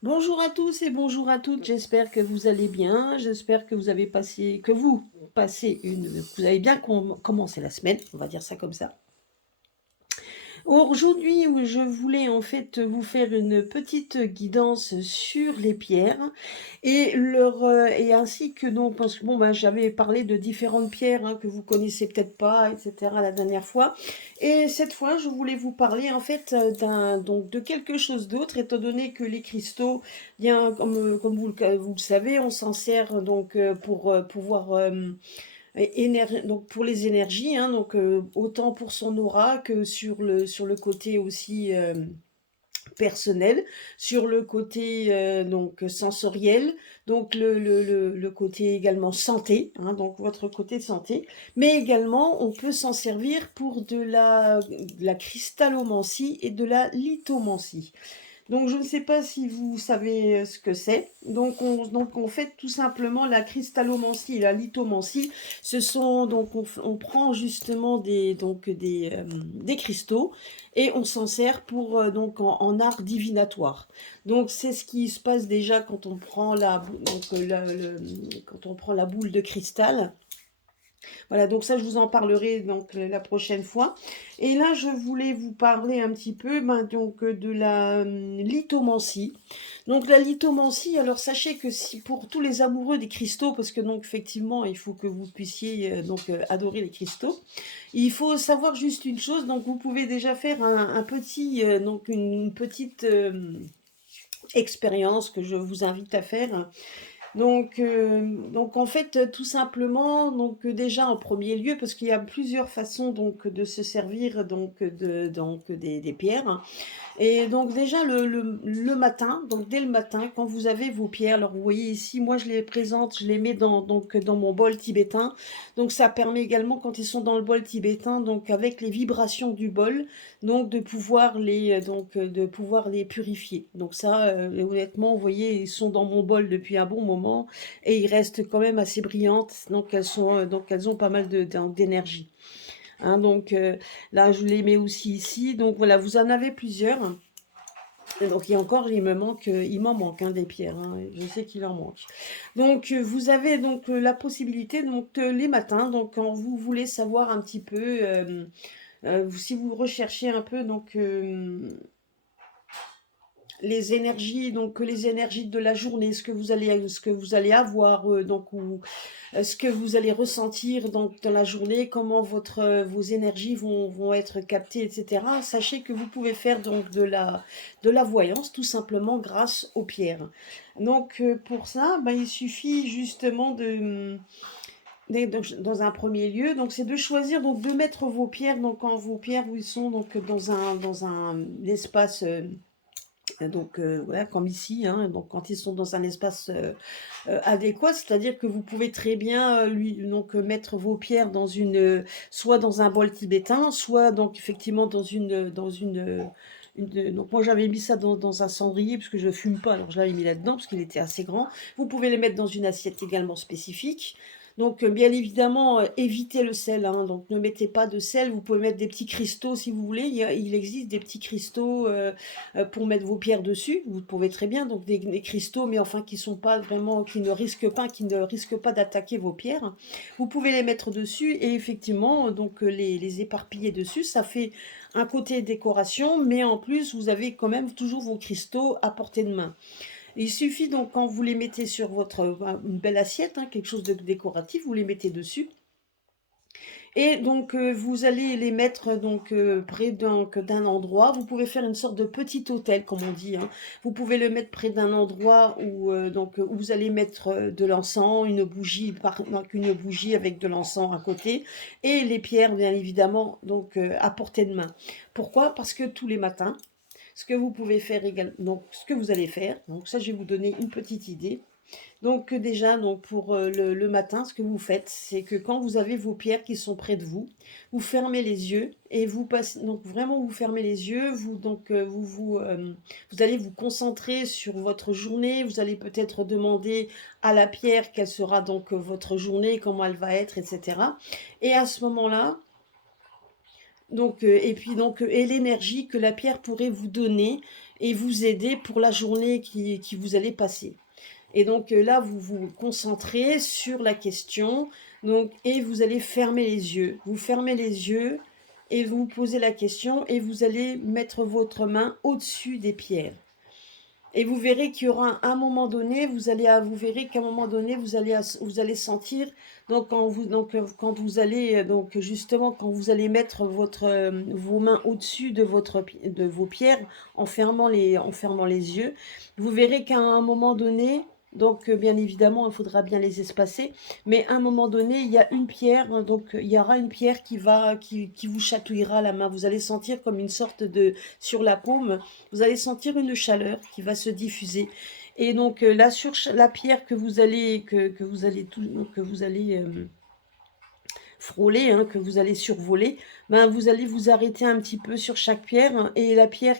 Bonjour à tous et bonjour à toutes. J'espère que vous allez bien. J'espère que vous passez vous avez bien commencé la semaine. On va dire ça comme ça. Aujourd'hui, où je voulais en fait vous faire une petite guidance sur les pierres et ainsi que donc parce que bon ben j'avais parlé de différentes pierres hein, que vous connaissez peut-être pas, etc. la dernière fois. Et cette fois, je voulais vous parler en fait de quelque chose d'autre, étant donné que les cristaux, bien comme vous le savez, on s'en sert donc pour pouvoir donc pour les énergies, hein, donc autant pour son aura que sur le côté aussi personnel, sur le côté donc sensoriel, donc le côté également santé, hein, donc votre côté santé, mais également on peut s'en servir pour de la cristallomancie et de la lithomancie. Donc je ne sais pas si vous savez ce que c'est. Donc on fait tout simplement la cristallomancie et la lithomancie. Ce sont donc on prend justement des cristaux et on s'en sert pour en art divinatoire. Donc c'est ce qui se passe déjà quand on prend quand on prend la boule de cristal. Voilà, donc ça, je vous en parlerai donc la prochaine fois. Et là, je voulais vous parler un petit peu de la lithomancie. Donc la lithomancie, alors sachez que si pour tous les amoureux des cristaux, parce que donc effectivement, il faut que vous puissiez adorer les cristaux, il faut savoir juste une chose. Donc vous pouvez déjà faire un petit, une petite expérience que je vous invite à faire. Donc en fait, tout simplement, déjà en premier lieu, parce qu'il y a plusieurs façons donc de se servir des pierres. Et donc déjà le matin, donc dès le matin, quand vous avez vos pierres, alors vous voyez ici, moi je les présente, je les mets dans mon bol tibétain. Donc ça permet également quand ils sont dans le bol tibétain, donc avec les vibrations du bol, donc de pouvoir les purifier. Donc ça, honnêtement, vous voyez, ils sont dans mon bol depuis un bon moment et ils restent quand même assez brillantes. Donc elles ont pas mal d'énergie. Hein, là, je les mets aussi ici. Donc voilà, vous en avez plusieurs. Et donc il y a encore, il m'en manque hein, des pierres. Hein, je sais qu'il en manque. Donc vous avez donc la possibilité les matins, donc quand vous voulez savoir un petit peu, si vous recherchez un peu les énergies, donc les énergies de la journée, ce que vous allez avoir, ou ce que vous allez ressentir dans la journée, comment vos énergies vont être captées, etc. Sachez que vous pouvez faire donc de la voyance tout simplement grâce aux pierres. Donc pour ça, ben, il suffit justement dans un premier lieu, donc c'est de choisir donc de mettre vos pierres donc quand vos pierres où ils sont donc dans un espace voilà, comme ici, hein, donc quand ils sont dans un espace adéquat, c'est-à-dire que vous pouvez très bien mettre vos pierres soit dans un bol tibétain, soit donc effectivement donc moi j'avais mis ça dans un cendrier parce que je fume pas, alors je l'avais mis là-dedans parce qu'il était assez grand. Vous pouvez les mettre dans une assiette également spécifique. Donc, bien évidemment, évitez le sel, hein, donc ne mettez pas de sel. Vous pouvez mettre des petits cristaux si vous voulez. Il existe des petits cristaux pour mettre vos pierres dessus. Vous pouvez très bien, donc des cristaux, mais enfin qui sont pas vraiment, qui ne risquent pas d'attaquer vos pierres. Vous pouvez les mettre dessus et effectivement, les éparpiller dessus. Ça fait un côté décoration, mais en plus, vous avez quand même toujours vos cristaux à portée de main. Il suffit donc quand vous les mettez sur une belle assiette, hein, quelque chose de décoratif, vous les mettez dessus. Et donc, vous allez les mettre près d'un endroit. Vous pouvez faire une sorte de petit hôtel, comme on dit. Hein. Vous pouvez le mettre près d'un endroit où vous allez mettre de l'encens, donc une bougie avec de l'encens à côté, et les pierres, bien évidemment, à portée de main. Pourquoi? Parce que tous les matins, ce que vous pouvez faire également, donc ce que vous allez faire, donc ça, je vais vous donner une petite idée. Donc déjà, donc pour le matin, ce que vous faites, c'est que quand vous avez vos pierres qui sont près de vous, vous fermez les yeux et vous passez. Donc vraiment, vous fermez les yeux. Vous allez vous concentrer sur votre journée. Vous allez peut-être demander à la pierre quelle sera donc votre journée, comment elle va être, etc. Et à ce moment-là, et l'énergie que la pierre pourrait vous donner et vous aider pour la journée qui vous allez passer. Et donc là, vous vous concentrez sur la question, donc et vous allez fermer les yeux. Vous fermez les yeux et vous posez la question et vous allez mettre votre main au-dessus des pierres. Et vous verrez qu'il y aura un moment donné, vous verrez qu'à un moment donné, vous allez sentir, donc quand vous allez, donc justement, quand vous allez mettre vos mains au-dessus de vos pierres, en fermant les yeux, vous verrez qu'à un moment donné, donc bien évidemment, il faudra bien les espacer, mais à un moment donné, il y a une pierre, donc il y aura une pierre qui vous chatouillera la main. Vous allez sentir comme une sorte de, sur la paume, vous allez sentir une chaleur qui va se diffuser. Et donc là, sur la pierre que vous allez frôler, hein, que vous allez survoler, ben, vous allez vous arrêter un petit peu sur chaque pierre, hein, et la pierre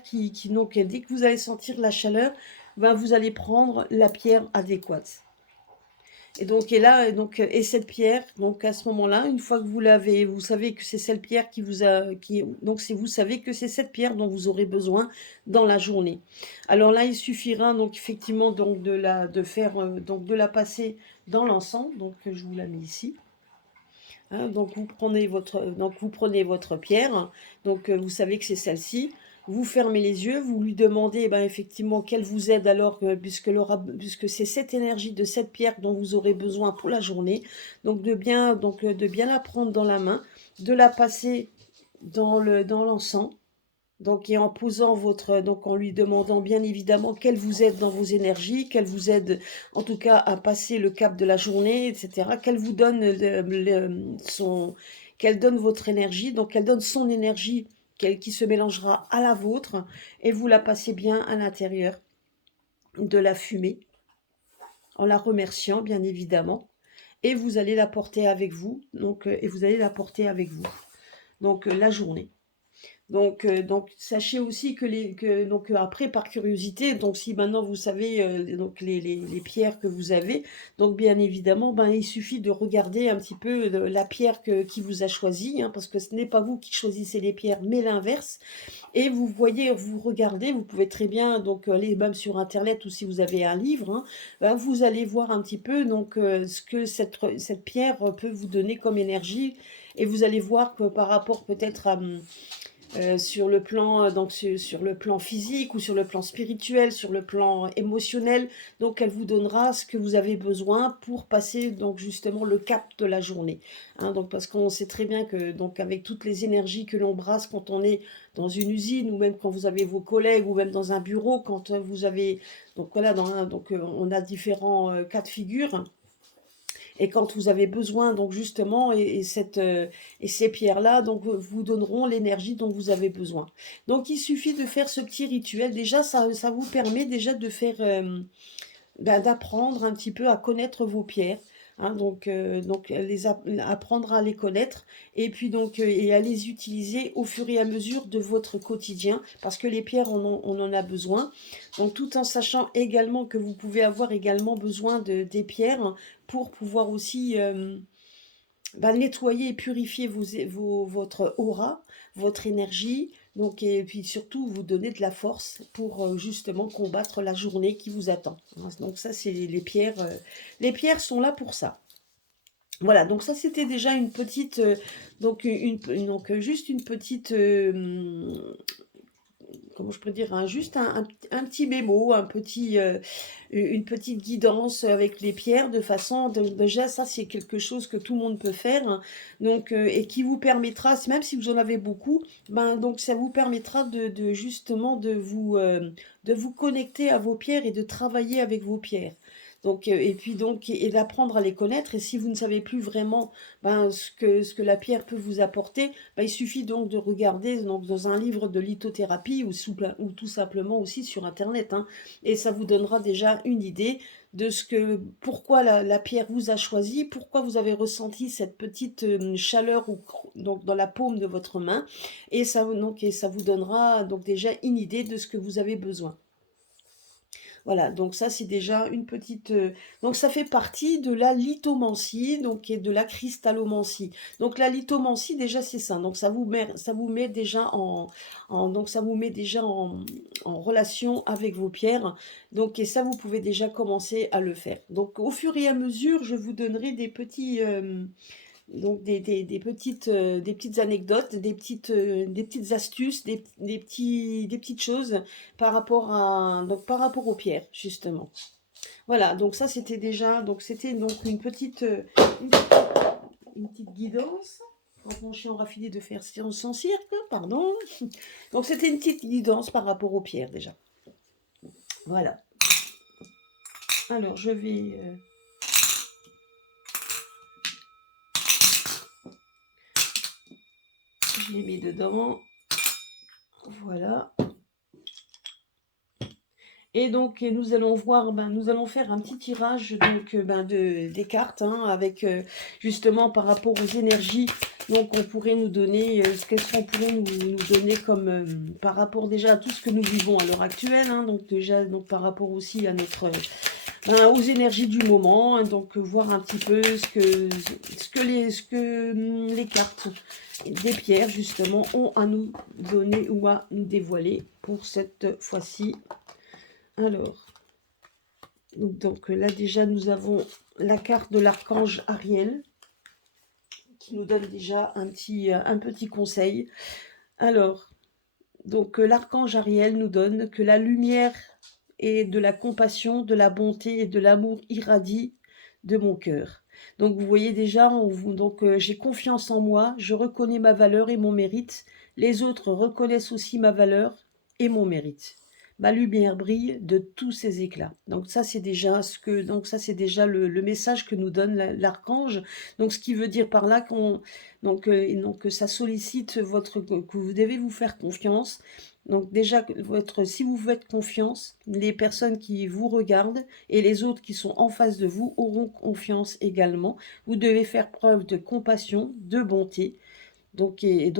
donc, dès que vous allez sentir la chaleur, ben, vous allez prendre la pierre adéquate. Et donc, et cette pierre, donc à ce moment-là, une fois que vous l'avez, vous savez que c'est cette pierre donc vous savez que c'est cette pierre dont vous aurez besoin dans la journée. Alors là, il suffira donc effectivement donc de la passer dans l'encens. Donc je vous la mets ici. Hein, donc vous prenez votre pierre, donc vous savez que c'est celle-ci. Vous fermez les yeux, vous lui demandez ben, effectivement qu'elle vous aide alors, puisque c'est cette énergie de cette pierre dont vous aurez besoin pour la journée. Donc de bien la prendre dans la main, de la passer dans l'encens. Donc, et en posant donc en lui demandant bien évidemment qu'elle vous aide dans vos énergies, qu'elle vous aide en tout cas à passer le cap de la journée, etc. Qu'elle vous donne qu'elle donne votre énergie, donc elle donne son énergie qui se mélangera à la vôtre, et vous la passez bien à l'intérieur de la fumée, en la remerciant bien évidemment, et vous allez la porter avec vous, donc la journée. Donc sachez aussi que après par curiosité, donc si maintenant vous savez donc les pierres que vous avez, donc bien évidemment ben il suffit de regarder un petit peu la pierre qui vous a choisi, hein, parce que ce n'est pas vous qui choisissez les pierres mais l'inverse. Et vous voyez, vous regardez, vous pouvez très bien donc aller même sur internet, ou si vous avez un livre, hein, ben, vous allez voir un petit peu donc ce que cette pierre peut vous donner comme énergie, et vous allez voir que par rapport peut-être à sur le plan sur le plan physique, ou sur le plan spirituel, sur le plan émotionnel, donc elle vous donnera ce que vous avez besoin pour passer donc justement le cap de la journée, hein, donc parce qu'on sait très bien que donc avec toutes les énergies que l'on brasse quand on est dans une usine, ou même quand vous avez vos collègues, ou même dans un bureau, quand vous avez donc voilà on a différents cas de figure. Et quand vous avez besoin, donc justement, et ces pierres-là, donc vous donneront l'énergie dont vous avez besoin. Donc il suffit de faire ce petit rituel. Déjà, ça vous permet déjà de faire, d'apprendre un petit peu à connaître vos pierres. Hein, donc apprendre à les connaître, et puis donc et à les utiliser au fur et à mesure de votre quotidien, parce que les pierres on en a besoin. Donc tout en sachant également que vous pouvez avoir également besoin des pierres pour pouvoir aussi nettoyer et purifier votre aura, votre énergie, donc, et puis surtout vous donner de la force pour justement combattre la journée qui vous attend. Donc ça, c'est les pierres. Les pierres sont là pour ça. Voilà, donc ça c'était déjà une petite, juste une petite, comment je pourrais dire, juste un petit mémo, une petite guidance avec les pierres, de façon, déjà ça c'est quelque chose que tout le monde peut faire, hein, donc, et qui vous permettra, même si vous en avez beaucoup, ben, donc ça vous permettra justement de vous connecter à vos pierres et de travailler avec vos pierres. Donc, et puis donc, et d'apprendre à les connaître. Et si vous ne savez plus vraiment ben, ce que la pierre peut vous apporter, ben, il suffit donc de regarder donc, dans un livre de lithothérapie, ou tout simplement aussi sur Internet, hein, et ça vous donnera déjà une idée de pourquoi la pierre vous a choisi, pourquoi vous avez ressenti cette petite chaleur donc dans la paume de votre main, et ça vous donnera donc déjà une idée de ce que vous avez besoin. Voilà, donc ça, c'est déjà une petite, donc ça fait partie de la lithomancie, donc et de la cristallomancie. Donc la lithomancie, déjà, c'est ça. Donc ça vous met déjà donc ça vous met déjà en relation avec vos pierres. Donc et ça, vous pouvez déjà commencer à le faire. Donc au fur et à mesure, je vous donnerai des petits, donc des petites anecdotes, des petites astuces, des petites choses par rapport aux pierres, justement. Voilà, donc ça c'était déjà, donc c'était donc une, une petite guidance. Quand mon chien aura fini de faire son cirque, pardon. Donc c'était une petite guidance par rapport aux pierres déjà. Voilà. Alors je les mets dedans. Voilà. Et donc, nous allons voir, nous allons faire un petit tirage donc, des cartes, hein, avec justement par rapport aux énergies. Donc, on pourrait nous donner, qu'est-ce qu'on pourrait nous donner comme, par rapport déjà à tout ce que nous vivons à l'heure actuelle, hein, donc déjà donc, par rapport aussi à aux énergies du moment, hein, donc voir un petit peu ce que les cartes des pierres justement ont à nous donner ou à nous dévoiler pour cette fois-ci. Alors, donc là déjà nous avons la carte de l'archange Ariel qui nous donne déjà un petit conseil. Alors, donc l'archange Ariel nous donne que la lumière et de la compassion, de la bonté et de l'amour irradie de mon cœur. Donc vous voyez déjà, j'ai confiance en moi, je reconnais ma valeur et mon mérite. Les autres reconnaissent aussi ma valeur et mon mérite. Ma lumière brille de tous ses éclats. Donc ça c'est déjà le message que nous donne l'archange. Donc ce qui veut dire par là que ça sollicite que vous devez vous faire confiance. Donc déjà, si vous faites confiance, les personnes qui vous regardent et les autres qui sont en face de vous auront confiance également. Vous devez faire preuve de compassion, de bonté, et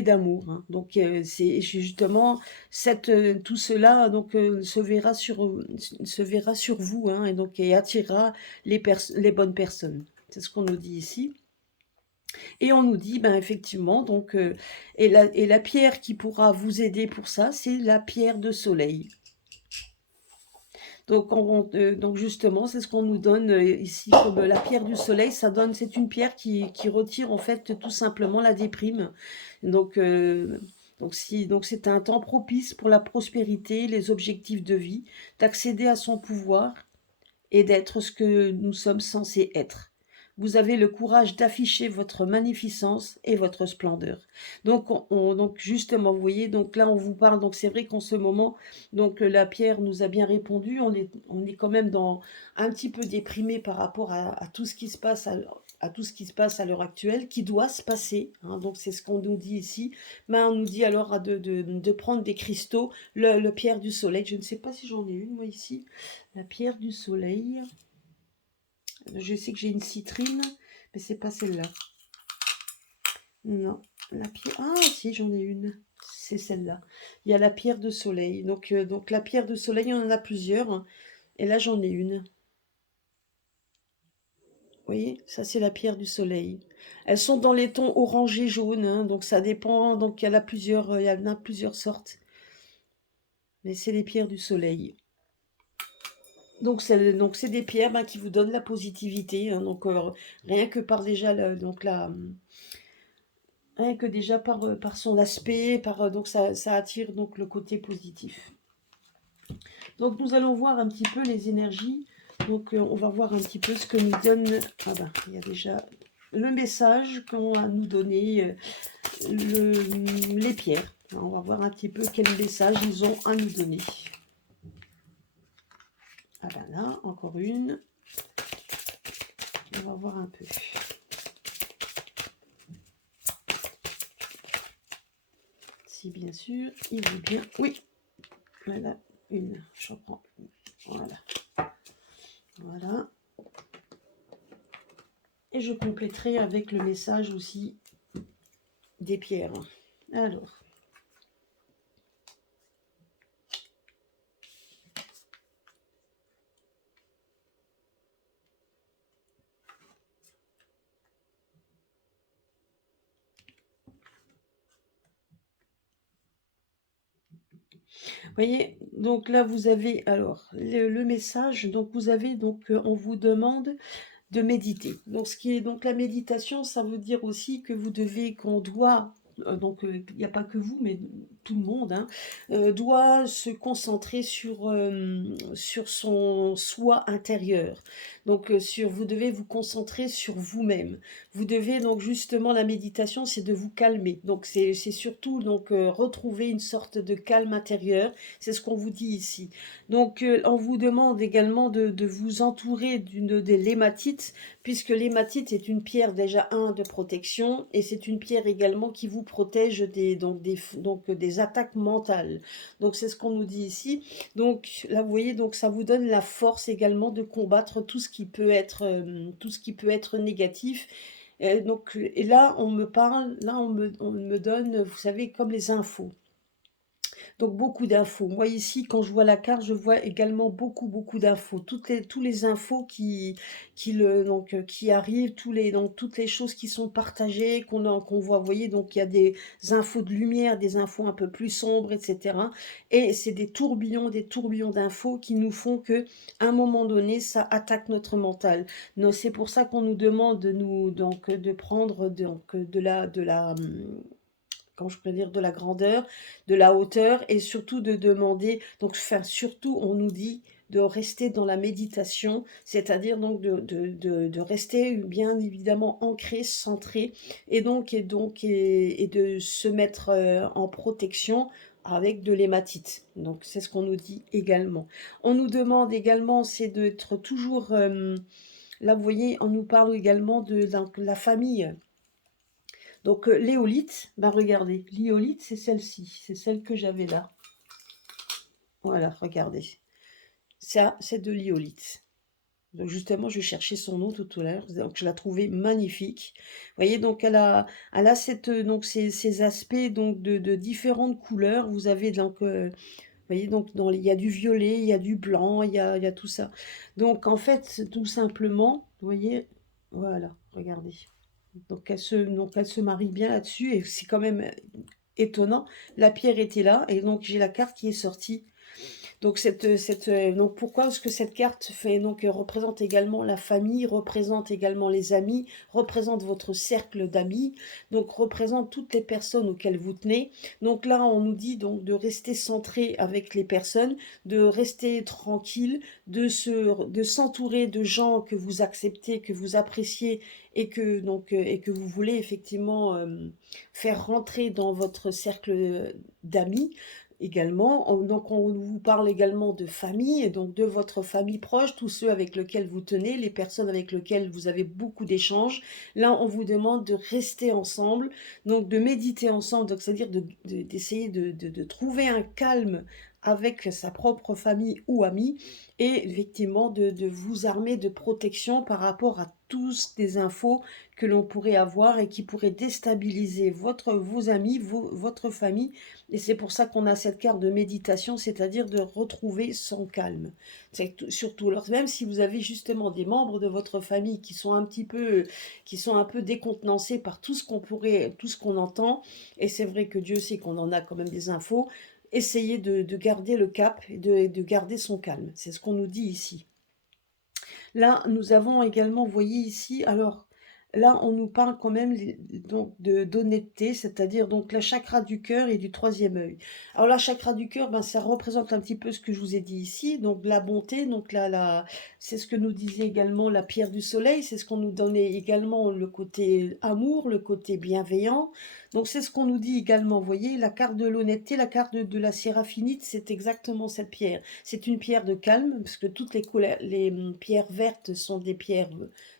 d'amour, hein. Donc c'est justement tout cela se verra sur vous, hein, et attirera les bonnes personnes. C'est ce qu'on nous dit ici. Et on nous dit, effectivement, et la pierre qui pourra vous aider pour ça, c'est la pierre de soleil. Donc justement, c'est ce qu'on nous donne ici comme la pierre du soleil. C'est une pierre qui retire en fait tout simplement la déprime. Donc, euh, donc c'est un temps propice pour la prospérité, les objectifs de vie, d'accéder à son pouvoir et d'être ce que nous sommes censés être. Vous avez le courage d'afficher votre magnificence et votre splendeur. Donc justement, vous voyez, donc là on vous parle, donc c'est vrai qu'en ce moment, donc la pierre nous a bien répondu, on est quand même un petit peu déprimé par rapport à tout ce qui se passe à tout ce qui se passe à l'heure actuelle, qui doit se passer, hein. Donc c'est ce qu'on nous dit ici. On nous dit alors de prendre des cristaux, le pierre du soleil. Je ne sais pas si j'en ai une moi ici. La pierre du soleil. Je sais que j'ai une citrine, mais c'est pas celle-là. Non, la pierre. Ah si, j'en ai une. C'est celle-là. Il y a la pierre de soleil. Donc la pierre de soleil, on en a plusieurs, hein. Et là, j'en ai une. Vous voyez, ça c'est la pierre du soleil. Elles sont dans les tons orange et jaune, hein, donc ça dépend. Donc il y en a plusieurs sortes. Mais c'est les pierres du soleil. Donc c'est des pierres qui vous donnent la positivité, hein. Rien que par déjà rien que déjà par son aspect, donc ça attire donc le côté positif. Donc nous allons voir un petit peu les énergies. Donc on va voir un petit peu ce que nous donne. Ah il y a déjà le message qu'on va nous donner les pierres. On va voir un petit peu quel message ils ont à nous donner. Ah là, encore une. On va voir un peu. Si bien sûr, il veut bien. Oui, voilà, une. Je reprends. Voilà. Voilà. Et je compléterai avec le message aussi des pierres. Alors. Voyez? Donc là, vous avez alors le message, donc vous avez donc, on vous demande de méditer. Donc ce qui est donc la méditation, ça veut dire aussi que vous devez qu'on doit, donc il n'y a pas que vous, mais tout le monde, hein, doit se concentrer sur son soi intérieur. Donc sur vous devez vous concentrer sur vous-même. Vous devez donc justement la méditation, c'est de vous calmer. Donc c'est surtout donc retrouver une sorte de calme intérieur. C'est ce qu'on vous dit ici. Donc on vous demande également de vous entourer d'une des l'hématite, puisque l'hématite est une pierre déjà de protection et c'est une pierre également qui vous protège des attaques mentales. Donc c'est ce qu'on nous dit ici. Donc là, vous voyez, donc ça vous donne la force également de combattre tout ce qui peut être négatif. Et là, on me parle, là, on me donne, vous savez, comme les infos. Donc beaucoup d'infos. Moi ici, quand je vois la carte, je vois également beaucoup, beaucoup d'infos. Tous les infos qui arrivent, toutes les choses qui sont partagées, qu'on voit. Vous voyez, donc il y a des infos de lumière, des infos un peu plus sombres, etc. Et c'est des tourbillons d'infos qui nous font que, à un moment donné, ça attaque notre mental. Donc, c'est pour ça qu'on nous demande de prendre comment je pourrais dire, de la grandeur, de la hauteur et surtout de demander, donc enfin surtout on nous dit de rester dans la méditation, c'est-à-dire donc de rester bien évidemment ancré, centré et de se mettre en protection avec de l'hématite. Donc c'est ce qu'on nous dit également. On nous demande également, c'est d'être toujours, là vous voyez, on nous parle également de donc, la famille. Donc, l'éolite, bah, regardez, l'iolite, c'est celle-ci, c'est celle que j'avais là. Voilà, regardez. Ça, c'est de l'iolite. Donc justement, je cherchais son nom tout à l'heure, donc je la trouvais magnifique. Vous voyez, donc elle a ces aspects donc de différentes couleurs. Vous avez donc, vous voyez, donc il y a du violet, il y a du blanc, il y a tout ça. Donc en fait, tout simplement, vous voyez, voilà, regardez. Donc elle se marie bien là-dessus et c'est quand même étonnant. La pierre était là et donc j'ai la carte qui est sortie. Donc donc pourquoi est-ce que cette carte représente également la famille, représente également les amis, représente votre cercle d'amis, donc représente toutes les personnes auxquelles vous tenez. Donc là, on nous dit donc de rester centré avec les personnes, de rester tranquille, de s'entourer de gens que vous acceptez, que vous appréciez et que vous voulez effectivement faire rentrer dans votre cercle d'amis. Également, donc on vous parle également de famille, et donc de votre famille proche, tous ceux avec lesquels vous tenez, les personnes avec lesquelles vous avez beaucoup d'échanges. Là, on vous demande de rester ensemble, donc de méditer ensemble, donc c'est-à-dire d'essayer de trouver un calme avec sa propre famille ou amis, et effectivement de vous armer de protection par rapport à tous des infos que l'on pourrait avoir et qui pourraient déstabiliser vos amis, votre famille, et c'est pour ça qu'on a cette carte de méditation, c'est-à-dire de retrouver son calme. Surtout, alors même si vous avez justement des membres de votre famille qui sont un peu décontenancés par tout ce qu'on entend, et c'est vrai que Dieu sait qu'on en a quand même des infos, essayez de garder le cap et de garder son calme. C'est ce qu'on nous dit ici. Là, nous avons également, vous voyez ici, alors là, on nous parle quand même donc d'honnêteté, c'est-à-dire donc la chakra du cœur et du troisième œil. Alors la chakra du cœur, ben, ça représente un petit peu ce que je vous ai dit ici, donc la bonté, donc c'est ce que nous disait également la pierre du soleil, c'est ce qu'on nous donnait également le côté amour, le côté bienveillant. Donc c'est ce qu'on nous dit également, vous voyez, la carte de l'honnêteté, la carte de la séraphinite, c'est exactement cette pierre. C'est une pierre de calme, parce que toutes les pierres vertes sont des pierres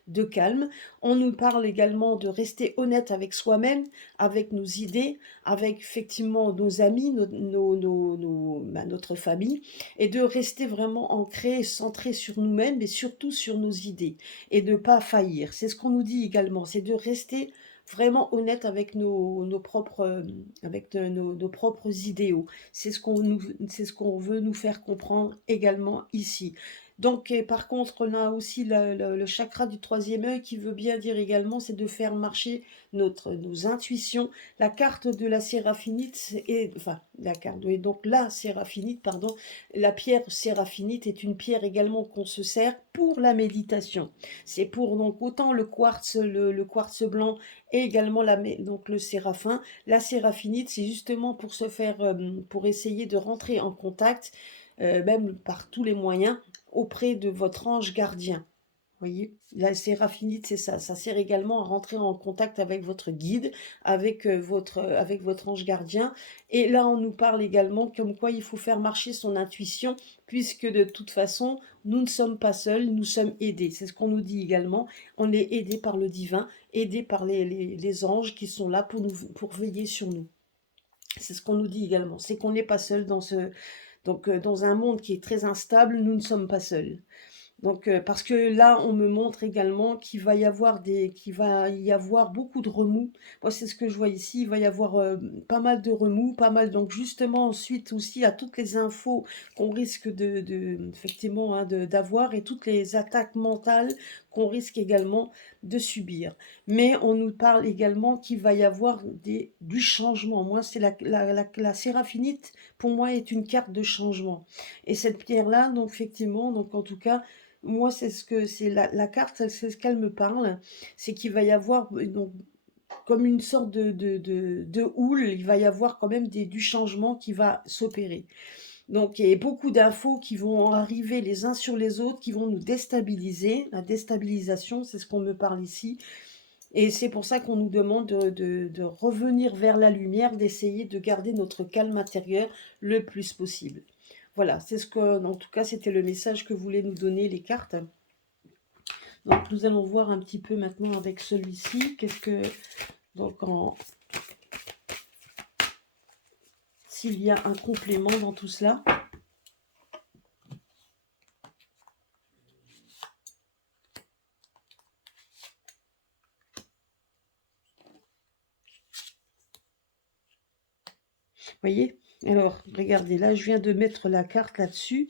de calme. On nous parle également de rester honnête avec soi-même, avec nos idées, avec effectivement nos amis, notre famille, et de rester vraiment ancré, centré sur nous-mêmes, mais surtout sur nos idées, et de ne pas faillir. C'est ce qu'on nous dit également, c'est de rester vraiment honnête avec nos propres idéaux. C'est ce qu'on veut nous faire comprendre également ici. Donc par contre, on a aussi le chakra du troisième œil qui veut bien dire également, c'est de faire marcher nos intuitions. La carte de la séraphinite est enfin la carte et donc la séraphinite pardon, la pierre séraphinite est une pierre également qu'on se sert pour la méditation. C'est pour donc autant le quartz blanc et également donc le séraphin. La séraphinite, c'est justement pour se faire, pour essayer de rentrer en contact, même par tous les moyens, auprès de votre ange gardien. Voyez? La séraphinite, c'est ça. Ça sert également à rentrer en contact avec votre guide, avec votre ange gardien. Et là, on nous parle également comme quoi il faut faire marcher son intuition, puisque de toute façon, nous ne sommes pas seuls, nous sommes aidés. C'est ce qu'on nous dit également. On est aidé par le divin, aidé par les anges qui sont là pour veiller sur nous. C'est ce qu'on nous dit également. C'est qu'on n'est pas seul dans un monde qui est très instable, nous ne sommes pas seuls. Donc, parce que là, on me montre également qu'il va y avoir beaucoup de remous. Moi, c'est ce que je vois ici. Il va y avoir pas mal de remous, pas mal. Donc, justement, ensuite aussi, à toutes les infos qu'on risque effectivement, hein, d'avoir et toutes les attaques mentales qu'on risque également de subir. Mais on nous parle également qu'il va y avoir du changement. Moi, c'est la séraphinite, pour moi, est une carte de changement. Et cette pierre-là, donc, effectivement, donc, en tout cas, moi, c'est la carte, c'est ce qu'elle me parle, c'est qu'il va y avoir donc comme une sorte de houle, il va y avoir quand même du changement qui va s'opérer. Donc, il y a beaucoup d'infos qui vont arriver les uns sur les autres, qui vont nous déstabiliser. La déstabilisation, c'est ce qu'on me parle ici. Et c'est pour ça qu'on nous demande de revenir vers la lumière, d'essayer de garder notre calme intérieur le plus possible. Voilà, en tout cas, c'était le message que voulaient nous donner les cartes. Donc, nous allons voir un petit peu maintenant avec celui-ci, donc s'il y a un complément dans tout cela. Voyez? Alors, regardez, là, je viens de mettre la carte là-dessus,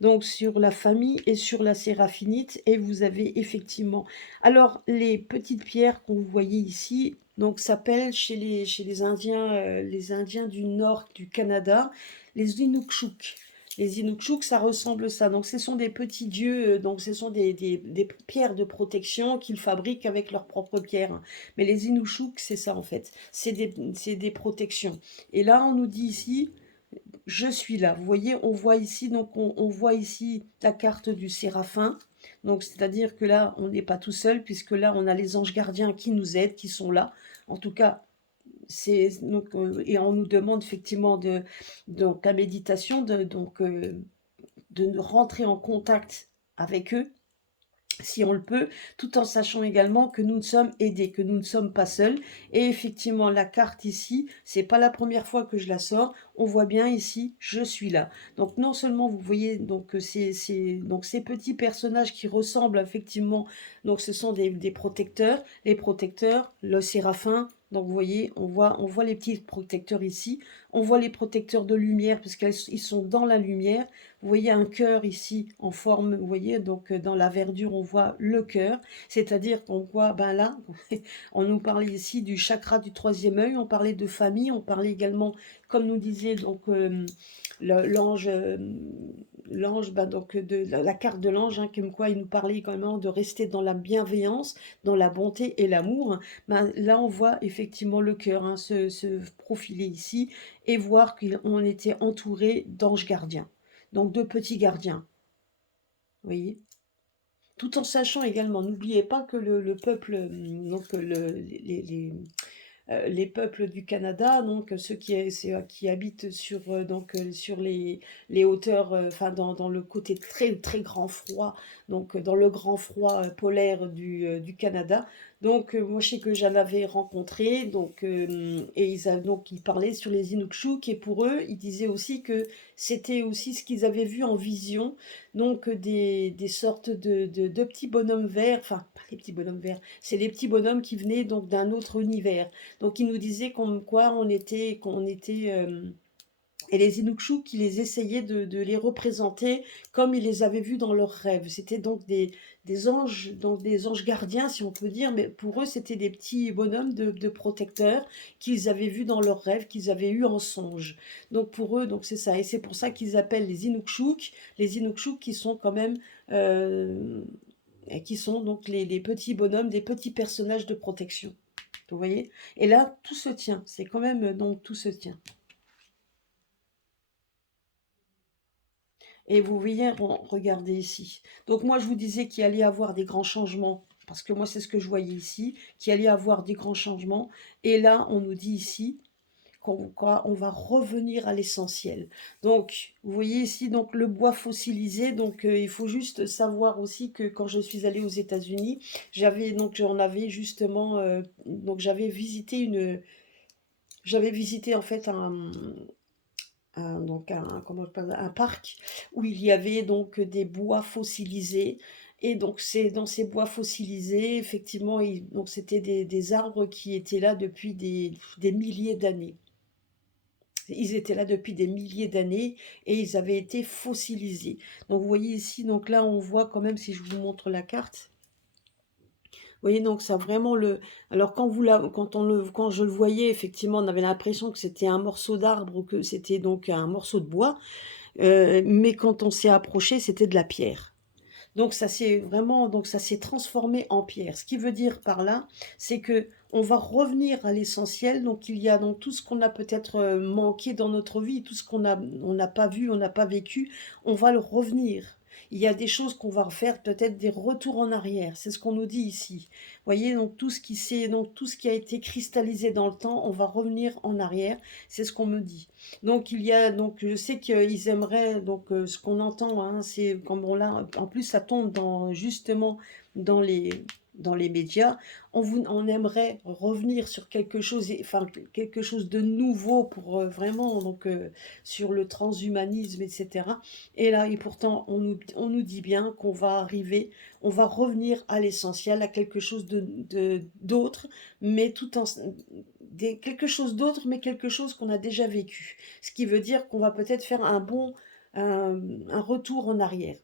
donc sur la famille et sur la séraphinite, et vous avez effectivement... Alors, les petites pierres qu'on voyait ici, donc s'appellent chez les Indiens du nord du Canada, les Inukshuk. Les Inukshuk, ça ressemble à ça. Donc, ce sont des petits dieux, donc ce sont des pierres de protection qu'ils fabriquent avec leurs propres pierres. Mais les Inukshuk, c'est ça en fait. C'est des protections. Et là, on nous dit ici, je suis là. Vous voyez, on voit ici, donc on voit ici la carte du séraphin. Donc, c'est-à-dire que là, on n'est pas tout seul, puisque là, on a les anges gardiens qui nous aident, qui sont là. En tout cas, et on nous demande effectivement donc la méditation, de rentrer en contact avec eux si on le peut, tout en sachant également que nous ne sommes aidés, que nous ne sommes pas seuls. Et effectivement, la carte ici, c'est pas la première fois que je la sors. On voit bien ici, je suis là. Donc non seulement vous voyez donc donc ces petits personnages qui ressemblent effectivement, donc ce sont des protecteurs, les protecteurs, le séraphin. Donc vous voyez, on voit les petits protecteurs ici. On voit les protecteurs de lumière parce qu'ils sont dans la lumière. Vous voyez un cœur ici en forme, vous voyez, donc dans la verdure, on voit le cœur, c'est-à-dire qu'on voit, ben là, on nous parlait ici du chakra du troisième œil, on parlait de famille, on parlait également, comme nous disait donc l'ange, ben, donc de la carte de l'ange, hein, comme quoi il nous parlait également de rester dans la bienveillance, dans la bonté et l'amour. Ben, là, on voit effectivement le cœur hein, se profiler ici et voir qu'on était entouré d'anges gardiens. Donc de petits gardiens, vous voyez. Tout en sachant également, n'oubliez pas que le peuple, donc les peuples du Canada, donc ceux qui habitent sur les hauteurs, enfin dans le côté très très grand froid, donc dans le grand froid polaire du Canada. Donc moi je sais que j'en avais rencontré, donc ils parlaient sur les Inukshuk et pour eux ils disaient aussi que c'était aussi ce qu'ils avaient vu en vision, donc des sortes de petits bonhommes verts, enfin pas les petits bonhommes verts, c'est les petits bonhommes qui venaient donc d'un autre univers. Donc il nous disait comme quoi Et les Inukshuk, ils les essayaient de les représenter comme ils les avaient vus dans leurs rêves. C'était donc des anges gardiens, si on peut dire, mais pour eux, c'était des petits bonhommes de protecteurs qu'ils avaient vus dans leurs rêves, qu'ils avaient eu en songe. Donc pour eux, donc c'est ça. Et c'est pour ça qu'ils appellent les Inukshuk qui sont quand même, euh, qui sont donc les petits bonhommes, des petits personnages de protection. Vous voyez? Et là, tout se tient. C'est quand même, donc tout se tient. Et vous voyez, regardez ici. Donc moi, je vous disais qu'il allait y avoir des grands changements, parce que moi, c'est ce que je voyais ici, qu'il allait y avoir des grands changements. Et là, on nous dit ici qu'on va revenir à l'essentiel. Donc, vous voyez ici, donc le bois fossilisé. Donc, il faut juste savoir aussi que quand je suis allée aux États-Unis, j'en avais justement, donc j'avais visité en fait comment un parc où il y avait donc des bois fossilisés. Et donc c'est dans ces bois fossilisés, effectivement, donc c'était des arbres qui étaient là depuis des milliers d'années. Ils étaient là depuis des milliers d'années et ils avaient été fossilisés. Donc vous voyez ici, donc là on voit quand même, si je vous montre la carte, vous voyez, donc ça vraiment le. Alors quand je le voyais, effectivement, on avait l'impression que c'était un morceau d'arbre ou que c'était donc un morceau de bois. Mais quand on s'est approché, c'était de la pierre. Donc ça s'est transformé en pierre. Ce qui veut dire par là, c'est que on va revenir à l'essentiel. Donc il y a donc tout ce qu'on a peut-être manqué dans notre vie, tout ce on n'a pas vu, on n'a pas vécu, on va le revenir. Il y a des choses qu'on va refaire, peut-être des retours en arrière. C'est ce qu'on nous dit ici. Vous voyez, donc donc tout ce qui a été cristallisé dans le temps, on va revenir en arrière. C'est ce qu'on me dit. Donc je sais qu'ils aimeraient, donc ce qu'on entend, hein, c'est comme on l'a, en plus ça tombe justement dans dans les médias. On aimerait revenir sur quelque chose, enfin quelque chose de nouveau pour vraiment, donc sur le transhumanisme, etc. Et là, et pourtant, on nous dit bien qu'on va arriver, on va revenir à l'essentiel, à quelque chose d'autre, mais tout en quelque chose d'autre, mais quelque chose qu'on a déjà vécu. Ce qui veut dire qu'on va peut-être faire un retour en arrière.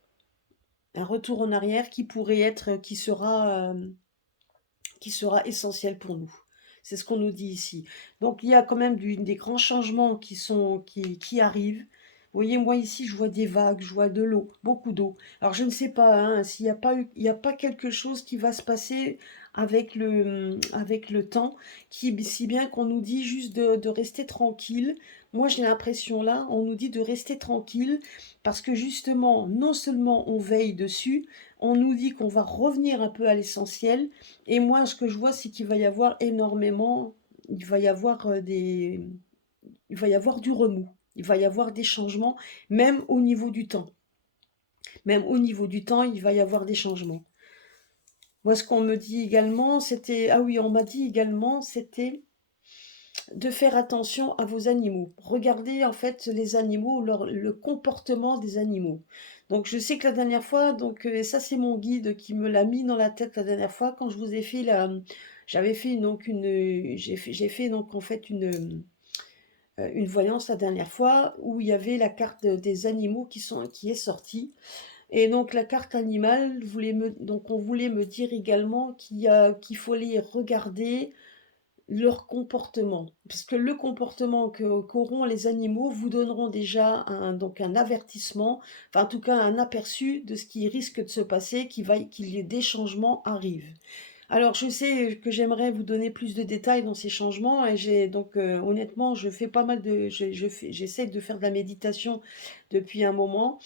Un retour en arrière qui pourrait être, qui sera essentiel pour nous. C'est ce qu'on nous dit ici. Donc il y a quand même des grands changements qui arrivent. Vous voyez, moi ici, je vois des vagues, je vois de l'eau, beaucoup d'eau. Alors je ne sais pas hein, s'il n'y a pas il y a pas quelque chose qui va se passer avec le temps, si bien qu'on nous dit juste de rester tranquille. Moi j'ai l'impression là, on nous dit de rester tranquille parce que justement, non seulement on veille dessus, on nous dit qu'on va revenir un peu à l'essentiel, et moi, ce que je vois, c'est qu'il va y avoir énormément, il va y avoir il va y avoir du remous, il va y avoir des changements, même au niveau du temps. Même au niveau du temps, il va y avoir des changements. Moi, ce qu'on me dit également, ah oui, on m'a dit également, c'était de faire attention à vos animaux. Regardez en fait les animaux, le comportement des animaux. Donc je sais que la dernière fois, donc ça c'est mon guide qui me l'a mis dans la tête la dernière fois quand je vous ai fait j'avais fait donc j'ai fait donc en fait une voyance la dernière fois où il y avait la carte des animaux qui est sortie. Et donc la carte animale donc on voulait me dire également qu'il fallait regarder leur comportement. Parce que le comportement qu'auront les animaux vous donneront déjà donc un avertissement, enfin en tout cas un aperçu de ce qui risque de se passer, qu'il y ait des changements arrivent. Alors, je sais que j'aimerais vous donner plus de détails dans ces changements et honnêtement, je fais pas mal j'essaie de faire de la méditation depuis un moment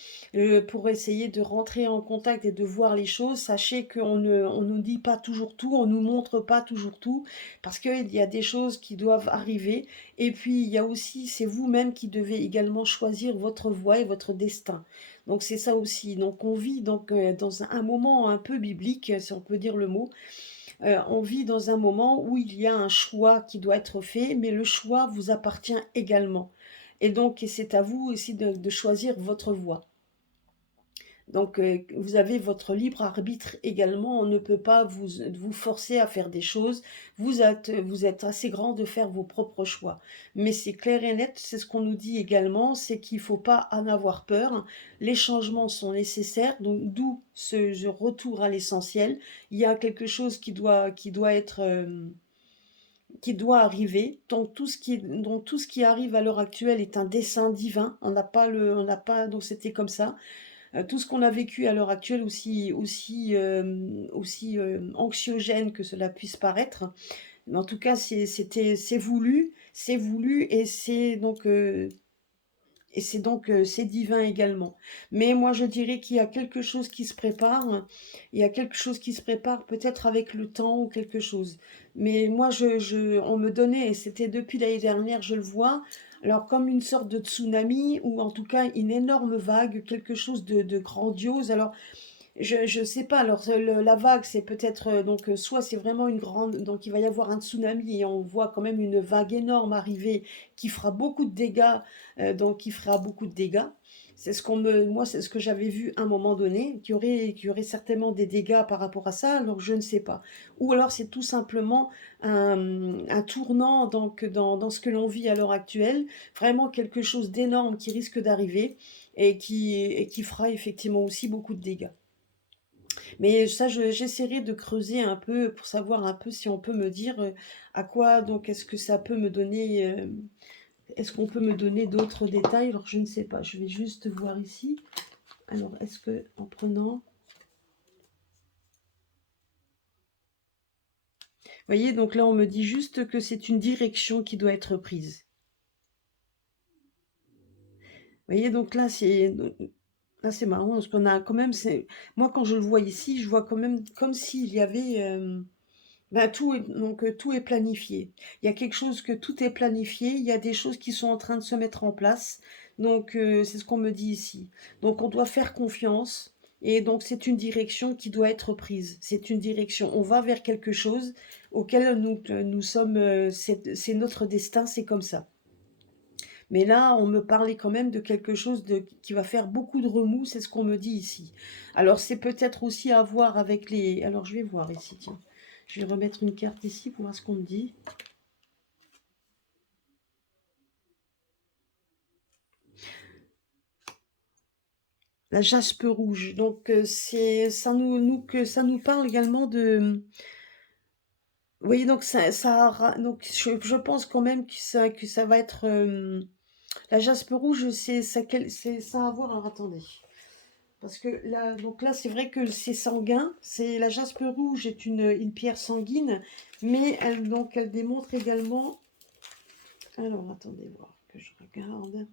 pour essayer de rentrer en contact et de voir les choses. Sachez on nous dit pas toujours tout, on nous montre pas toujours tout parce qu'il y a des choses qui doivent arriver et puis il y a aussi, c'est vous-même qui devez également choisir votre voie et votre destin. Donc c'est ça aussi. Donc on vit dans un moment un peu biblique, si on peut dire le mot. On vit dans un moment où il y a un choix qui doit être fait, mais le choix vous appartient également. Et donc, c'est à vous aussi de choisir votre voie. Donc, vous avez votre libre arbitre également. On ne peut pas vous forcer à faire des choses. Vous êtes assez grand de faire vos propres choix. Mais c'est clair et net, c'est ce qu'on nous dit également, c'est qu'il ne faut pas en avoir peur. Les changements sont nécessaires, donc d'où ce retour à l'essentiel. Il y a quelque chose qui doit être, qui doit arriver. Donc tout ce qui arrive à l'heure actuelle est un dessein divin. On n'a pas donc c'était comme ça. Tout ce qu'on a vécu à l'heure actuelle, aussi anxiogène que cela puisse paraître, mais en tout cas, c'est voulu et c'est divin également. Mais moi, je dirais qu'il y a quelque chose qui se prépare. Il y a quelque chose qui se prépare, peut-être avec le temps ou quelque chose. Mais moi, on me donnait, et c'était depuis l'année dernière, je le vois, alors comme une sorte de tsunami, ou en tout cas une énorme vague, quelque chose de grandiose. Alors, je sais pas, alors la vague, c'est peut-être, soit c'est vraiment une grande, donc il va y avoir un tsunami et on voit quand même une vague énorme arriver qui fera beaucoup de dégâts, donc qui fera beaucoup de dégâts. Moi, c'est ce que j'avais vu à un moment donné, qu'il y aurait certainement des dégâts par rapport à ça, alors je ne sais pas. Ou alors c'est tout simplement un tournant donc dans ce que l'on vit à l'heure actuelle, vraiment quelque chose d'énorme qui risque d'arriver et qui fera effectivement aussi beaucoup de dégâts. Mais ça, j'essaierai de creuser un peu pour savoir un peu si on peut me dire à quoi, donc est-ce que ça peut me donner, est-ce qu'on peut me donner d'autres détails? Alors je ne sais pas, je vais juste voir ici. Alors est-ce que en prenant, vous voyez, donc là on me dit juste que c'est une direction qui doit être prise. Vous voyez, donc là c'est marrant parce qu'on a quand même, moi quand je le vois ici, je vois quand même comme s'il y avait tout est planifié. Il y a quelque chose que tout est planifié, il y a des choses qui sont en train de se mettre en place. Donc c'est ce qu'on me dit ici. Donc on doit faire confiance et donc c'est une direction qui doit être prise. C'est une direction. On va vers quelque chose auquel nous sommes. C'est notre destin, c'est comme ça. Mais là, on me parlait quand même de quelque chose qui va faire beaucoup de remous, c'est ce qu'on me dit ici. Alors c'est peut-être aussi à voir avec les. Alors je vais voir ici, tiens. Je vais remettre une carte ici pour voir ce qu'on me dit. La jaspe rouge. Donc ça nous parle également de. Vous voyez, donc donc je pense quand même que ça va être la jaspe rouge, c'est ça à voir. Alors attendez. Parce que là, donc là, c'est vrai que c'est sanguin. La jaspe rouge est une pierre sanguine, mais elle démontre également. Alors, attendez voir que je regarde.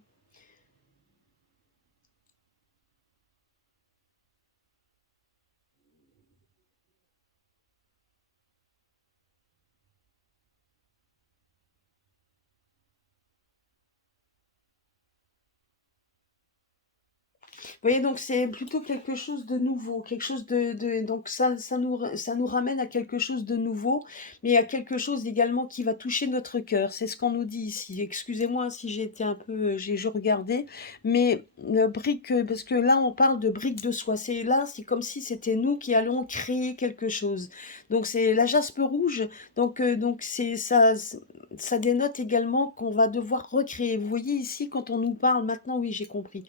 Vous voyez, donc c'est plutôt quelque chose de nouveau, quelque chose donc ça nous ramène à quelque chose de nouveau, mais à quelque chose également qui va toucher notre cœur. C'est ce qu'on nous dit ici. Excusez-moi si j'ai été un peu, je regardais, mais parce que là on parle de briques de soie. C'est comme si c'était nous qui allons créer quelque chose. Donc c'est la jaspe rouge. Donc c'est ça. Ça dénote également qu'on va devoir recréer. Vous voyez ici, quand on nous parle maintenant, oui, j'ai compris.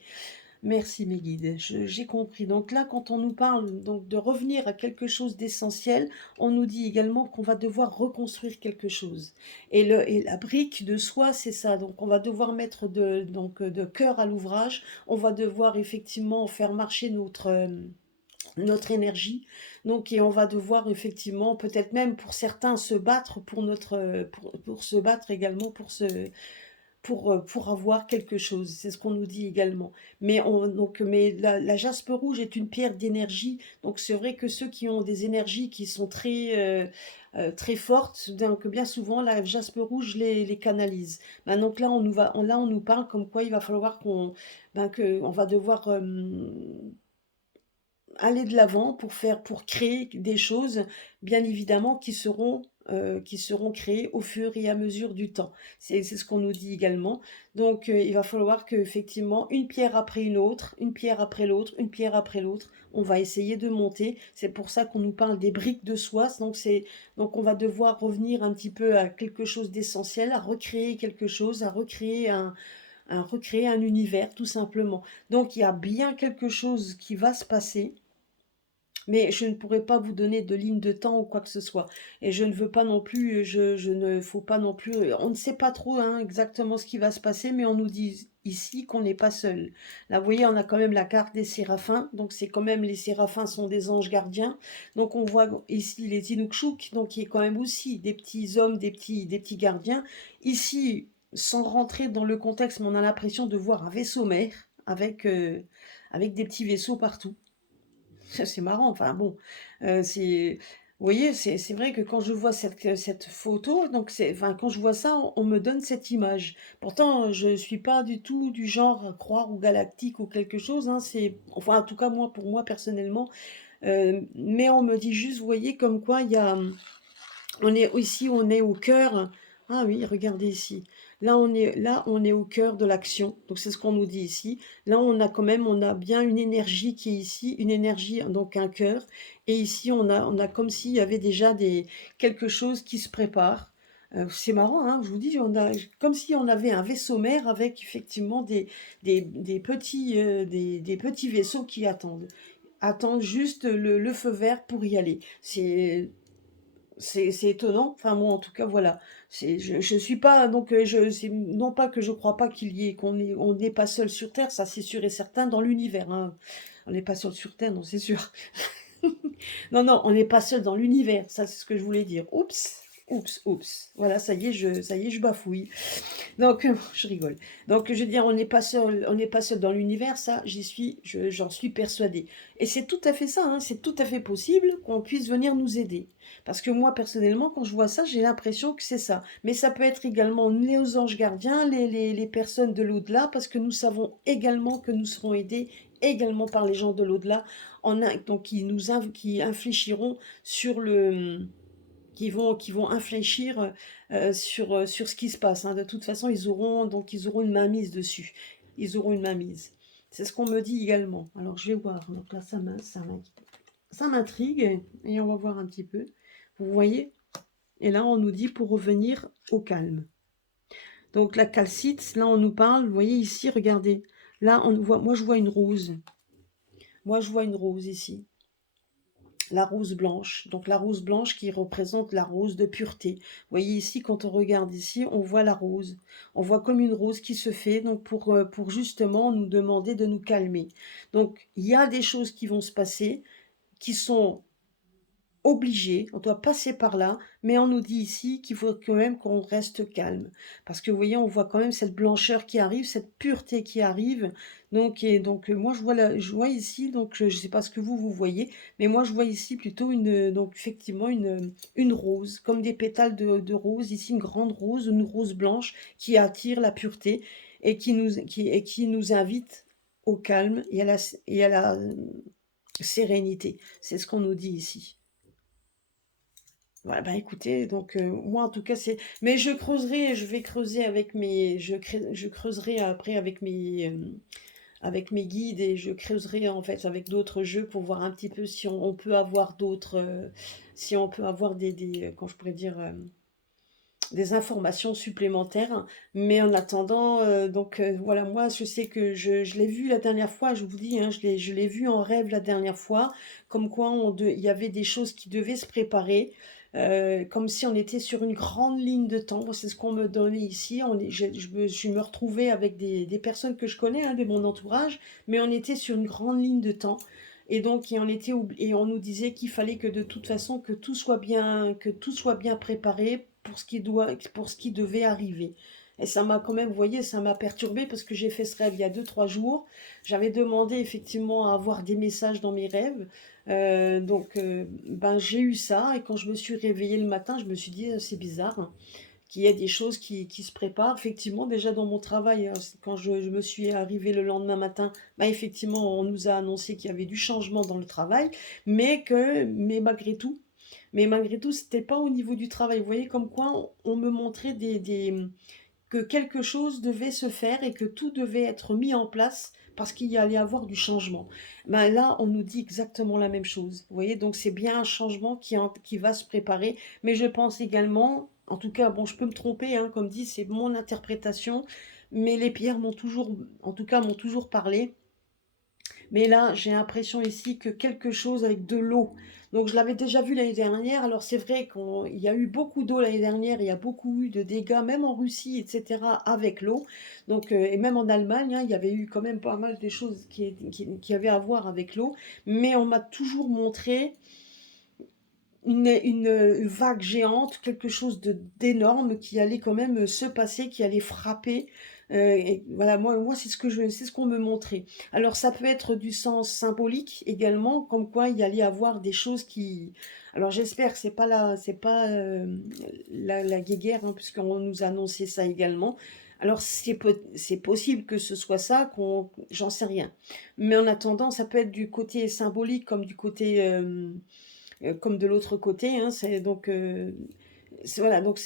Merci mes guides, j'ai compris. Donc là, quand on nous parle donc de revenir à quelque chose d'essentiel, on nous dit également qu'on va devoir reconstruire quelque chose. Et la brique de soi, c'est ça. Donc on va devoir mettre de cœur à l'ouvrage. On va devoir effectivement faire marcher notre énergie. Donc, et on va devoir effectivement, peut-être même pour certains, se battre pour se battre également pour avoir quelque chose. C'est ce qu'on nous dit également. Mais la jaspe rouge est une pierre d'énergie. Donc c'est vrai que ceux qui ont des énergies qui sont très fortes, donc bien souvent la jaspe rouge les canalise. Donc là on nous parle comme quoi il va falloir on va devoir aller de l'avant pour créer des choses, bien évidemment, qui seront qui seront créés au fur et à mesure du temps. C'est ce qu'on nous dit également. Donc il va falloir qu'effectivement, une pierre après une autre, une pierre après l'autre, une pierre après l'autre, on va essayer de monter. C'est pour ça qu'on nous parle des briques de soie. Donc on va devoir revenir un petit peu à quelque chose d'essentiel, à recréer quelque chose, à recréer un univers, tout simplement. Donc il y a bien quelque chose qui va se passer, mais je ne pourrais pas vous donner de ligne de temps ou quoi que ce soit. Et je ne veux pas non plus, je ne faut pas non plus, on ne sait pas trop hein, exactement ce qui va se passer, mais on nous dit ici qu'on n'est pas seul. Là, vous voyez, on a quand même la carte des séraphins, donc c'est quand même, les séraphins sont des anges gardiens. Donc on voit ici les Inukshuk, donc qui est quand même aussi des petits hommes, des petits gardiens. Ici, sans rentrer dans le contexte, mais on a l'impression de voir un vaisseau mère avec des petits vaisseaux partout. C'est marrant, enfin bon, vous voyez, c'est vrai que quand je vois cette photo, donc enfin, quand je vois ça, on me donne cette image. Pourtant, je suis pas du tout du genre à croire au galactique ou quelque chose, hein, enfin, en tout cas, moi, pour moi, personnellement, mais on me dit juste, vous voyez, comme quoi il y a, on est ici, on est au cœur. Ah oui, regardez ici. Là, on est au cœur de l'action. Donc c'est ce qu'on nous dit ici. Là, on a bien une énergie qui est ici, une énergie, donc un cœur. Et ici, on a comme s'il y avait déjà quelque chose qui se prépare. C'est marrant, hein, je vous dis, on a comme si on avait un vaisseau mère avec effectivement des petits vaisseaux qui attendent juste le feu vert pour y aller. C'est étonnant. Enfin moi en tout cas voilà. Je suis pas donc c'est non pas que je crois pas qu'il y ait on n'est pas seul sur Terre, ça c'est sûr et certain dans l'univers, hein. On n'est pas seul sur Terre, non, c'est sûr. Non, non, on n'est pas seul dans l'univers, ça c'est ce que je voulais dire. Oups, oups, oups. Voilà, ça y est, je bafouille. Donc, je rigole. Donc, je veux dire, on n'est pas seul dans l'univers, ça, j'en suis persuadée. Et c'est tout à fait ça, hein, c'est tout à fait possible qu'on puisse venir nous aider. Parce que moi, personnellement, quand je vois ça, j'ai l'impression que c'est ça. Mais ça peut être également les anges gardiens, les personnes de l'au-delà, parce que nous savons également que nous serons aidés également par les gens de l'au-delà, donc qui infléchiront sur le qui vont infléchir sur ce qui se passe, hein. De toute façon, ils auront une mainmise dessus. Ils auront une mainmise. C'est ce qu'on me dit également. Alors, je vais voir. Donc là, ça m'intrigue et on va voir un petit peu. Vous voyez? Et là, on nous dit pour revenir au calme. Donc la calcite, là, on nous parle. Vous voyez ici, regardez. Là, moi, je vois une rose. Moi, je vois une rose ici. La rose blanche, donc la rose blanche qui représente la rose de pureté. Vous voyez ici, quand on regarde ici, on voit la rose. On voit comme une rose qui se fait donc pour justement nous demander de nous calmer. Donc il y a des choses qui vont se passer qui sont obligé, on doit passer par là, mais on nous dit ici qu'il faut quand même qu'on reste calme. Parce que vous voyez, on voit quand même cette blancheur qui arrive, cette pureté qui arrive. Donc moi, je vois ici, donc je ne sais pas ce que vous voyez, mais moi, je vois ici plutôt donc effectivement une rose, comme des pétales de rose, ici une grande rose, une rose blanche qui attire la pureté et qui nous invite au calme et à la sérénité. C'est ce qu'on nous dit ici. Ouais, bah, écoutez, donc moi en tout cas c'est mais je vais creuser avec je creuserai après avec mes guides et je creuserai en fait avec d'autres jeux pour voir un petit peu si on peut avoir si on peut avoir quand je pourrais dire des informations supplémentaires. Mais en attendant, voilà, moi je sais que je l'ai vu la dernière fois, je vous dis, hein, je l'ai vu en rêve la dernière fois, comme quoi il y avait des choses qui devaient se préparer, comme si on était sur une grande ligne de temps. Moi, c'est ce qu'on me donnait ici. Je me retrouvais avec des personnes que je connais, hein, de mon entourage, mais on était sur une grande ligne de temps. Et donc, et on nous disait qu'il fallait que de toute façon, que tout soit bien préparé pour ce qui devait arriver. Et ça m'a quand même, vous voyez, ça m'a perturbée parce que j'ai fait ce rêve il y a 2, 3 jours. J'avais demandé effectivement à avoir des messages dans mes rêves. Ben, j'ai eu ça. Et quand je me suis réveillée le matin, je me suis dit, c'est bizarre, hein, qu'il y ait des choses qui se préparent. Effectivement, déjà dans mon travail, hein, quand je me suis arrivée le lendemain matin, bah, effectivement, on nous a annoncé qu'il y avait du changement dans le travail, mais malgré tout, Mais malgré tout, c'était pas au niveau du travail. Vous voyez comme quoi on me montrait que quelque chose devait se faire et que tout devait être mis en place parce qu'il y allait avoir du changement. Ben là, on nous dit exactement la même chose. Vous voyez, donc c'est bien un changement qui va se préparer. Mais je pense également, en tout cas, bon, je peux me tromper, hein, comme dit, c'est mon interprétation, mais les pierres m'ont toujours, en tout cas, m'ont toujours parlé. Mais là, j'ai l'impression ici que quelque chose avec de l'eau. Donc je l'avais déjà vu l'année dernière. Alors c'est vrai qu'il y a eu beaucoup d'eau l'année dernière, il y a beaucoup eu de dégâts, même en Russie, etc., avec l'eau. Donc, et même en Allemagne, hein, il y avait eu quand même pas mal de choses qui avaient à voir avec l'eau. Mais on m'a toujours montré une vague géante, quelque chose d'énorme qui allait quand même se passer, qui allait frapper. Et voilà, moi c'est ce qu'on me montrait. Alors ça peut être du sens symbolique également, comme quoi il y allait avoir des choses qui. Alors j'espère que c'est pas la guéguerre, hein, puisqu'on nous a annoncé ça également. Alors c'est possible que ce soit ça, j'en sais rien. Mais en attendant, ça peut être du côté symbolique comme du côté comme de l'autre côté, hein, c'est donc voilà, donc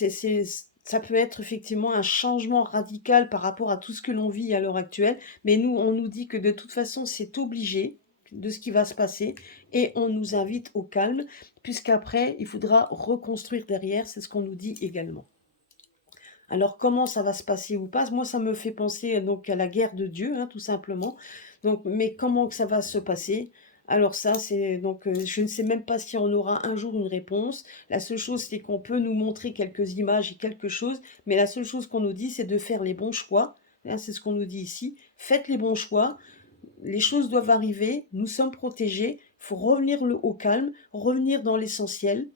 ça peut être effectivement un changement radical par rapport à tout ce que l'on vit à l'heure actuelle, mais nous, on nous dit que de toute façon, c'est obligé de ce qui va se passer et on nous invite au calme, puisqu'après, il faudra reconstruire derrière, c'est ce qu'on nous dit également. Alors comment ça va se passer ou pas? Moi, ça me fait penser donc à la guerre de Dieu, hein, tout simplement. Donc, mais comment que ça va se passer? Alors ça, c'est donc je ne sais même pas si on aura un jour une réponse. La seule chose, c'est qu'on peut nous montrer quelques images et quelque chose, mais la seule chose qu'on nous dit, c'est de faire les bons choix. Hein, c'est ce qu'on nous dit ici. Faites les bons choix. Les choses doivent arriver. Nous sommes protégés. Il faut revenir au calme, revenir dans l'essentiel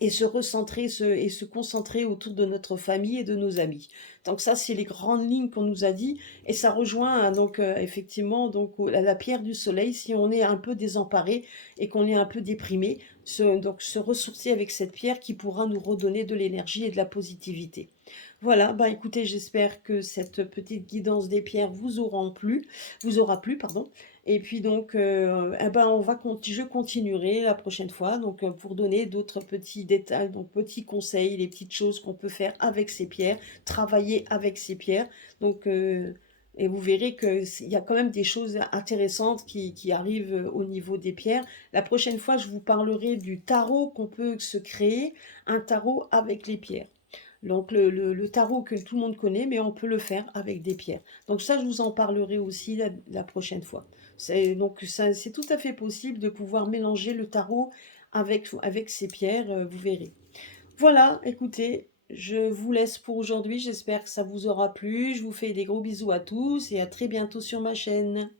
et se recentrer et se concentrer autour de notre famille et de nos amis. Donc ça, c'est les grandes lignes qu'on nous a dit et ça rejoint hein, donc effectivement donc la pierre du soleil si on est un peu désemparé et qu'on est un peu déprimé, donc se ressourcer avec cette pierre qui pourra nous redonner de l'énergie et de la positivité. Voilà, bah écoutez, j'espère que cette petite guidance des pierres vous aura plu, pardon. Et puis donc, eh ben, je continuerai la prochaine fois, donc pour donner d'autres petits détails, donc petits conseils, les petites choses qu'on peut faire avec ces pierres, travailler avec ces pierres. Donc, et vous verrez qu'il y a quand même des choses intéressantes qui arrivent au niveau des pierres. La prochaine fois, je vous parlerai du tarot qu'on peut se créer, un tarot avec les pierres. Donc le tarot que tout le monde connaît, mais on peut le faire avec des pierres. Donc ça, je vous en parlerai aussi la prochaine fois. Donc c'est tout à fait possible de pouvoir mélanger le tarot avec ces pierres, vous verrez. Voilà, écoutez, je vous laisse pour aujourd'hui. J'espère que ça vous aura plu. Je vous fais des gros bisous à tous et à très bientôt sur ma chaîne.